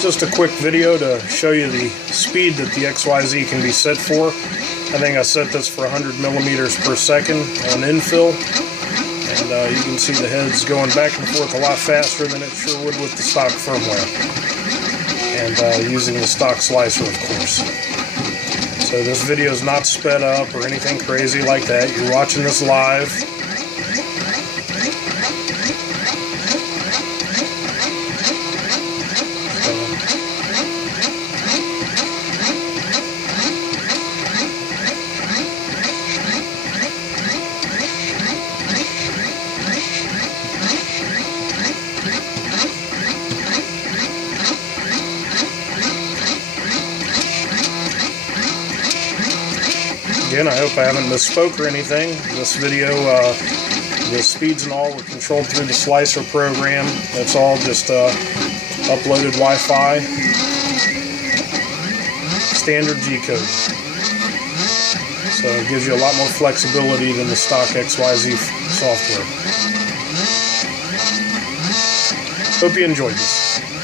Just a quick video to show you the speed that the XYZ can be set for. I think I set this for 100 millimeters per second on infill, and you can see the heads going back and forth a lot faster than it sure would with the stock firmware, and using the stock slicer, of course. So this video is not sped up or anything crazy like that. You're watching this live. Again, I hope I haven't misspoke or anything. This video, the speeds and all were controlled through the slicer program. That's all just uploaded Wi-Fi, standard G-code. So it gives you a lot more flexibility than the stock XYZ software. Hope you enjoyed this.